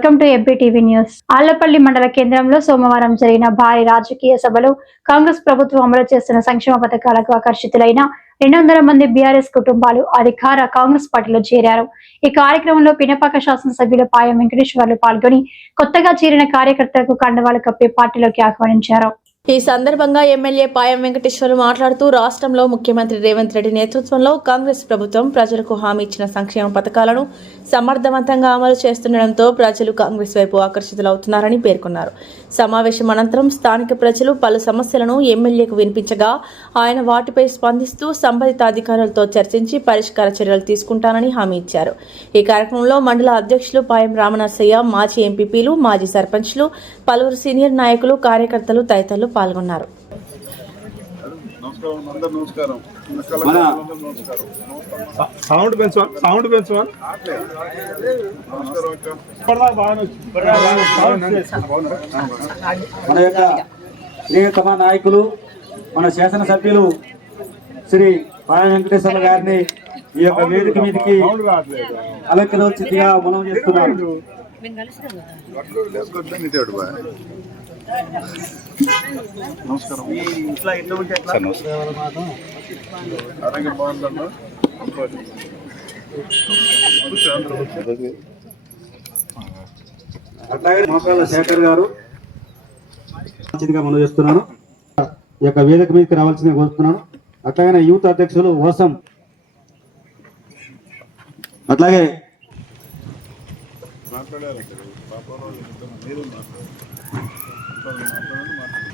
Welcome to MP TV news. Allapalli మండల కేంద్రంలో సోమవారం జరిగిన భారీ రాజకీయ సభలో కాంగ్రెస్ ప్రభుత్వం అమలు చేస్తున్న సంక్షేమ పథకాలకు ఆకర్షితులైన రెండు వందల మంది బీఆర్ఎస్ కుటుంబాలు అధికార కాంగ్రెస్ పార్టీలో చేరారు. ఈ కార్యక్రమంలో పినపాక శాసనసభ్యులు పాయం వెంకటేశ్వర్లు పాల్గొని కొత్తగా చేరిన కార్యకర్తలకు కండవాలు కప్పి పార్టీలోకి ఆహ్వానించారు. ఈ సందర్భంగా ఎమ్మెల్యే పాయం వెంకటేశ్వర్ మాట్లాడుతూ రాష్ట్రంలో ముఖ్యమంత్రి రేవంత్ రెడ్డి నేతృత్వంలో కాంగ్రెస్ ప్రభుత్వం ప్రజలకు హామీ ఇచ్చిన సంక్షేమ పథకాలను సమర్థవంతంగా అమలు చేస్తుండటంతో ప్రజలు కాంగ్రెస్ వైపు ఆకర్షితులవుతున్నారని పేర్కొన్నారు. సమావేశం అనంతరం స్థానిక ప్రజలు పలు సమస్యలను ఎమ్మెల్యేకు వినిపించగా ఆయన వాటిపై స్పందిస్తూ సంబంధిత అధికారులతో చర్చించి పరిష్కార చర్యలు తీసుకుంటానని హామీ ఇచ్చారు. ఈ కార్యక్రమంలో మండల అధ్యక్షులు పాయం రామనరసయ్య మాజీ ఎంపీపీలు మాజీ సర్పంచ్లు పలువురు సీనియర్ నాయకులు కార్యకర్తలు తదితరులు పాల్గొన్నారు. నమస్కారం అందరు నమస్కారం. మన నమస్కారం. Sound sound. మన యొక్క ప్రియతమ నాయకులు మన శాసనసభ్యులు శ్రీ పాయ వెంకటేశ్వర గారిని ఈ యొక్క వేదిక మీదకి అలంకరించిగా మనం చేస్తున్నారు. నమస్కారం. ఆరోగ్యం బాగుందమ్మా అట్లాగే మోకాళ్ళ శేఖర్ గారు. మంచిదిగా మనం చేస్తున్నాను. ఈ యొక్క వేదిక మీదకి రావాల్సిందిగా కోరుతున్నాను. అట్లాగే యూత్ అధ్యక్షులు ఓసం. అట్లాగే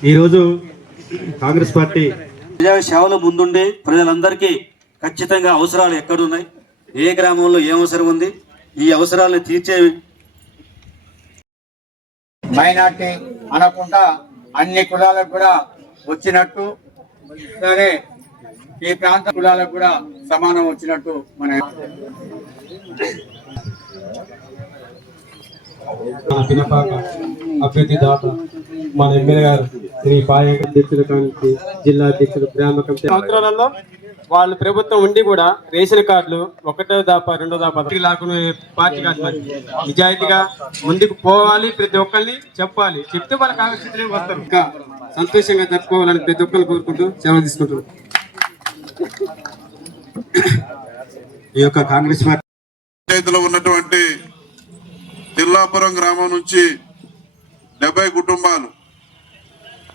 ఈరోజు కాంగ్రెస్ పార్టీ ప్రజా సేవలు ముందుండి ప్రజలందరికీ ఖచ్చితంగా అవసరాలు ఎక్కడున్నాయి? ఏ గ్రామంలో ఏ అవసరం ఉంది? ఈ అవసరాలను తీర్చే మైనార్టీ అనకుండా అన్ని కులాలకు కూడా వచ్చినట్టు సరే ఈ ప్రాంత కులాలకు కూడా సమానం వచ్చినట్టు మన మన పినపాక అభ్యర్థి దాత మన ఎమ్మెల్యే గారు శ్రీ పాయక అధ్యక్షుల జిల్లా అధ్యక్షులు గ్రామ కమిటీ సంవత్సరాలలో వాళ్ళు ప్రభుత్వం ఉండి కూడా రేషన్ కార్డులు ఒకటో దాప రెండో దాప లాక్కునే పార్టీ కాదు మరి. నిజాయితీగా ముందుకు పోవాలి ప్రతి ఒక్కరిని చెప్పాలి. చెప్తే వాళ్ళకి ఆకర్షితులే వస్తారు? ఇంకా సంతోషంగా జరుపుకోవాలని ప్రతి ఒక్కరు కోరుకుంటూ సెలవు తీసుకుంటున్నాం. ఈ యొక్క కాంగ్రెస్ పార్టీ పంచాయతీలో ఉన్నటువంటి తిల్లాపురం గ్రామం నుంచి డెబ్బై కుటుంబాలు.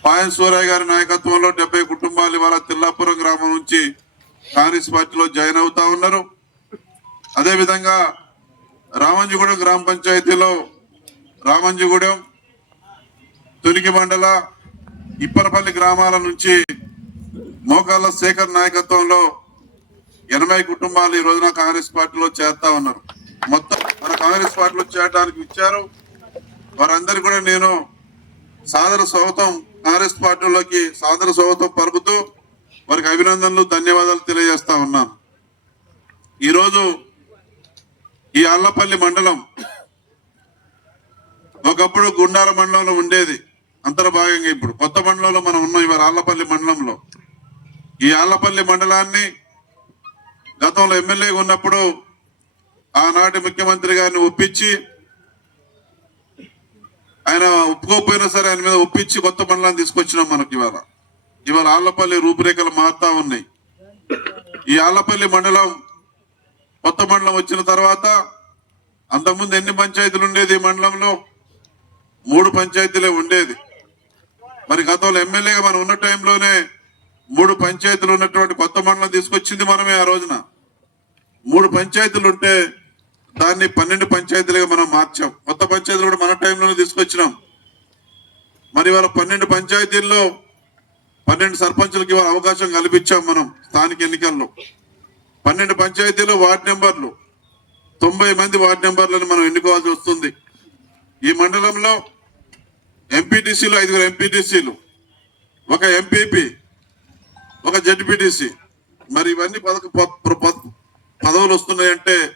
పాయన్ గారి నాయకత్వంలో డెబ్బై కుటుంబాలు ఇవాళ తిల్లాపురం గ్రామం నుంచి కాంగ్రెస్ పార్టీలో జాయిన్ అవుతా ఉన్నారు. అదేవిధంగా రామంజిగూడెం గ్రామ పంచాయతీలో రామంజిగూడెం తునికి మండల ఇప్పరపల్లి గ్రామాల నుంచి మోకాళ్ళ శేఖర్ నాయకత్వంలో ఎనభై కుటుంబాలు ఈ రోజున కాంగ్రెస్ పార్టీలో చేరుతా ఉన్నారు. మొత్తం కాంగ్రెస్ పార్టీలో చేరడానికి ఇచ్చారు వారందరికీ కూడా నేను సాదర స్వాగతం కాంగ్రెస్ పార్టీలోకి సాదర స్వాగతం పలుకుతూ వారికి అభినందనలు ధన్యవాదాలు తెలియజేస్తా ఉన్నాను. ఈరోజు ఈ అల్లపల్లి మండలం ఒకప్పుడు గుండాల మండలంలో ఉండేది. అంతర్భాగంగా ఇప్పుడు కొత్త మండలంలో మనం ఉన్నాం ఇవాళ ఆళ్ళపల్లి మండలంలో. ఈ ఆళ్ళపల్లి మండలాన్ని గతంలో ఎమ్మెల్యేగా ఉన్నప్పుడు ఆనాటి ముఖ్యమంత్రి గారిని ఒప్పించి ఆయన ఒప్పుకోకపోయినా సరే ఆయన మీద ఒప్పించి కొత్త మండలాన్ని తీసుకొచ్చినాం మనకి ఇవాళ. ఇవాళ ఆళ్ళపల్లి రూపురేఖలు మారుతా ఉన్నాయి. ఈ ఆళ్ళపల్లి మండలం కొత్త మండలం వచ్చిన తర్వాత అంతకుముందు ఎన్ని పంచాయతీలు ఉండేది ఈ మండలంలో? మూడు పంచాయతీలే ఉండేది. మరి గతంలో ఎమ్మెల్యేగా మనం ఉన్న టైంలోనే మూడు పంచాయతీలు ఉన్నటువంటి కొత్త మండలం తీసుకొచ్చింది మనమే ఆ రోజున. మూడు పంచాయతీలు ఉంటే దాన్ని పన్నెండు పంచాయతీలుగా మనం మార్చాం. కొత్త పంచాయతీలు కూడా మన టైంలోనే తీసుకొచ్చినాం. మరి ఇవాళ పన్నెండు పంచాయతీల్లో పన్నెండు సర్పంచులకి ఇవాళ అవకాశం కల్పించాం మనం స్థానిక ఎన్నికల్లో. పన్నెండు పంచాయతీలు వార్డు నెంబర్లు. తొంభై మంది వార్డు నెంబర్లను మనం ఎన్నుకోవాల్సి వస్తుంది. ఈ మండలంలో ఎంపీటీసీలు ఐదుగురు ఎంపీటీసీలు ఒక ఎంపీపీ ఒక జడ్పీటీసీ. మరి ఇవన్నీ పదక ప- ప- పదవులు వస్తున్నాయంటే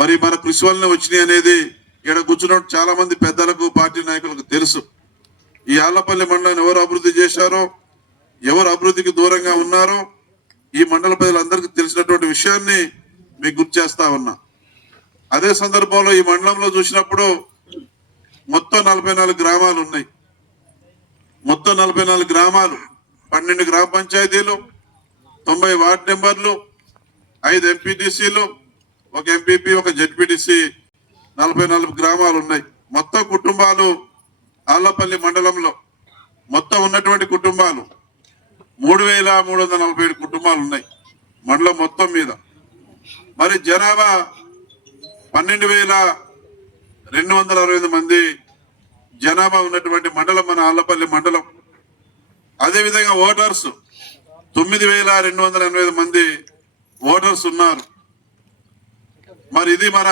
మరి మన కృషి వలన వచ్చినాయి అనేది ఇక్కడ కూర్చున్న చాలా మంది పెద్దలకు పార్టీ నాయకులకు తెలుసు. ఈ ఆళ్ళపల్లి మండలాన్ని ఎవరు అభివృద్ధి చేశారో ఎవరు అభివృద్ధికి దూరంగా ఉన్నారో ఈ మండల ప్రజలందరికీ తెలిసినటువంటి విషయాన్ని మీకు గుర్తు చేస్తా ఉన్నా. అదే సందర్భంలో ఈ మండలంలో చూసినప్పుడు మొత్తం నలభై నాలుగు గ్రామాలు ఉన్నాయి. మొత్తం నలభై నాలుగు గ్రామాలు పన్నెండు గ్రామ పంచాయతీలు తొంభై వార్డు నెంబర్లు ఐదు ఎంపీటీసీలు ఒక ఎంపీపీ ఒక జెడ్పీటీసీ నలభై నాలుగు గ్రామాలు ఉన్నాయి. మొత్తం కుటుంబాలు ఆళ్ళపల్లి మండలంలో మొత్తం ఉన్నటువంటి కుటుంబాలు మూడు వేల మూడు వందల నలభై ఏడు కుటుంబాలు ఉన్నాయి మండలం మొత్తం మీద. మరి జనాభా పన్నెండు వేల రెండు వందల అరవై మంది జనాభా ఉన్నటువంటి మండలం మన ఆళ్ళపల్లి మండలం. అదేవిధంగా ఓటర్స్ తొమ్మిది వేల రెండు వందల ఎనభై ఐదు మంది ఓటర్స్ ఉన్నారు. మరి ఇది మన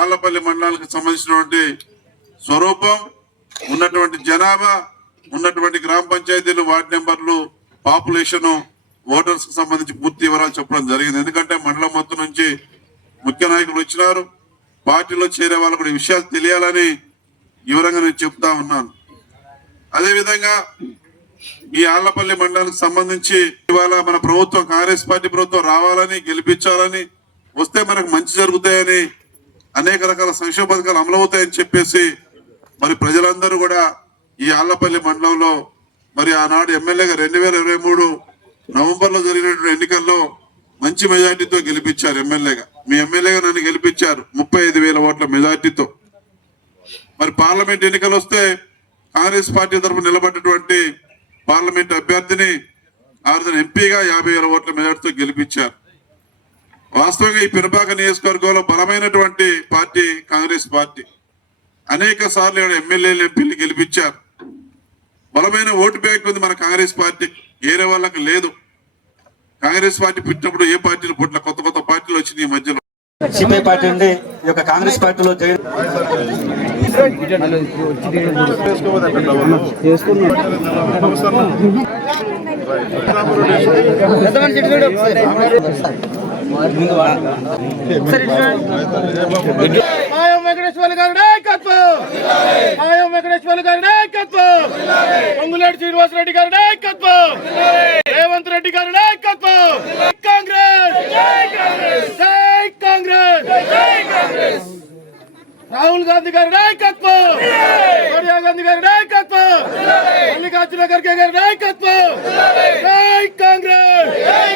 ఆళ్ళపల్లి మండలానికి సంబంధించినటువంటి స్వరూపం ఉన్నటువంటి జనాభా ఉన్నటువంటి గ్రామ పంచాయతీలు వార్డు నెంబర్లు పాపులేషన్ ఓటర్స్కు సంబంధించి పూర్తి వివరాలు చెప్పడం జరిగింది. ఎందుకంటే మండలం మొత్తం నుంచి ముఖ్య నాయకులు వచ్చినారు. పార్టీలో చేరే వాళ్ళకు కూడా విషయాలు తెలియాలని వివరంగా నేను చెప్తా ఉన్నాను. అదేవిధంగా ఈ ఆళ్ళపల్లి మండలానికి సంబంధించి ఇవాళ మన ప్రభుత్వం కాంగ్రెస్ పార్టీ ప్రభుత్వం రావాలని గెలిపించాలని వస్తే మనకు మంచి జరుగుతాయని అనేక రకాల సంక్షేమ పథకాలు అమలవుతాయని చెప్పేసి మరి ప్రజలందరూ కూడా ఈ ఆళ్ళపల్లి మండలంలో మరి ఆనాడు ఎమ్మెల్యేగా రెండు వేల ఇరవై మూడు నవంబర్లో జరిగినటువంటి ఎన్నికల్లో మంచి మెజార్టీతో గెలిపించారు ఎమ్మెల్యేగా. మీ ఎమ్మెల్యేగా నన్ను గెలిపించారు. ముప్పై ఐదు వేల ఓట్ల మెజార్టీతో. మరి పార్లమెంట్ ఎన్నికలు వస్తే కాంగ్రెస్ పార్టీ తరఫున నిలబడ్డటువంటి పార్లమెంట్ అభ్యర్థిని ఆరుదన ఎంపీగా యాభై వేల ఓట్ల మెజార్టీతో గెలిపించారు. వాస్తవంగా ఈ పినపాక నియోజకవర్గంలో బలమైనటువంటి పార్టీ కాంగ్రెస్ పార్టీ. అనేక సార్లు ఇక్కడ ఎమ్మెల్యేలు ఎంపీలు గెలిపించారు. బలమైన ఓటు బ్యాంక్ ఉంది మన కాంగ్రెస్ పార్టీ. వేరే వాళ్ళకి లేదు. కాంగ్రెస్ పార్టీ పుట్టినప్పుడు ఏ పార్టీలు పుట్టిన కొత్త కొత్త పార్టీలు వచ్చినాయి ఈ మధ్యలో. సిపిఐ పార్టీ నుండి ఈ యొక్క కాంగ్రెస్ పార్టీలో జైన్ మాయం వెంకటేశ్వర గారి నాయకత్వం. మాయం వెంకటేశ్వర గారి నాయకత్వం. పొంగులేటి శ్రీనివాసరెడ్డి గారి నాయకత్వం. రేవంత్ రెడ్డి గారి నాయకత్వం. కాంగ్రెస్. జై కాంగ్రెస్. రాహుల్ గాంధీ గారి నాయకత్వం. సోనియా గాంధీ గారి నాయకత్వం. మల్లికార్జున ఖర్గే గారి నాయకత్వం. జై కాంగ్రెస్.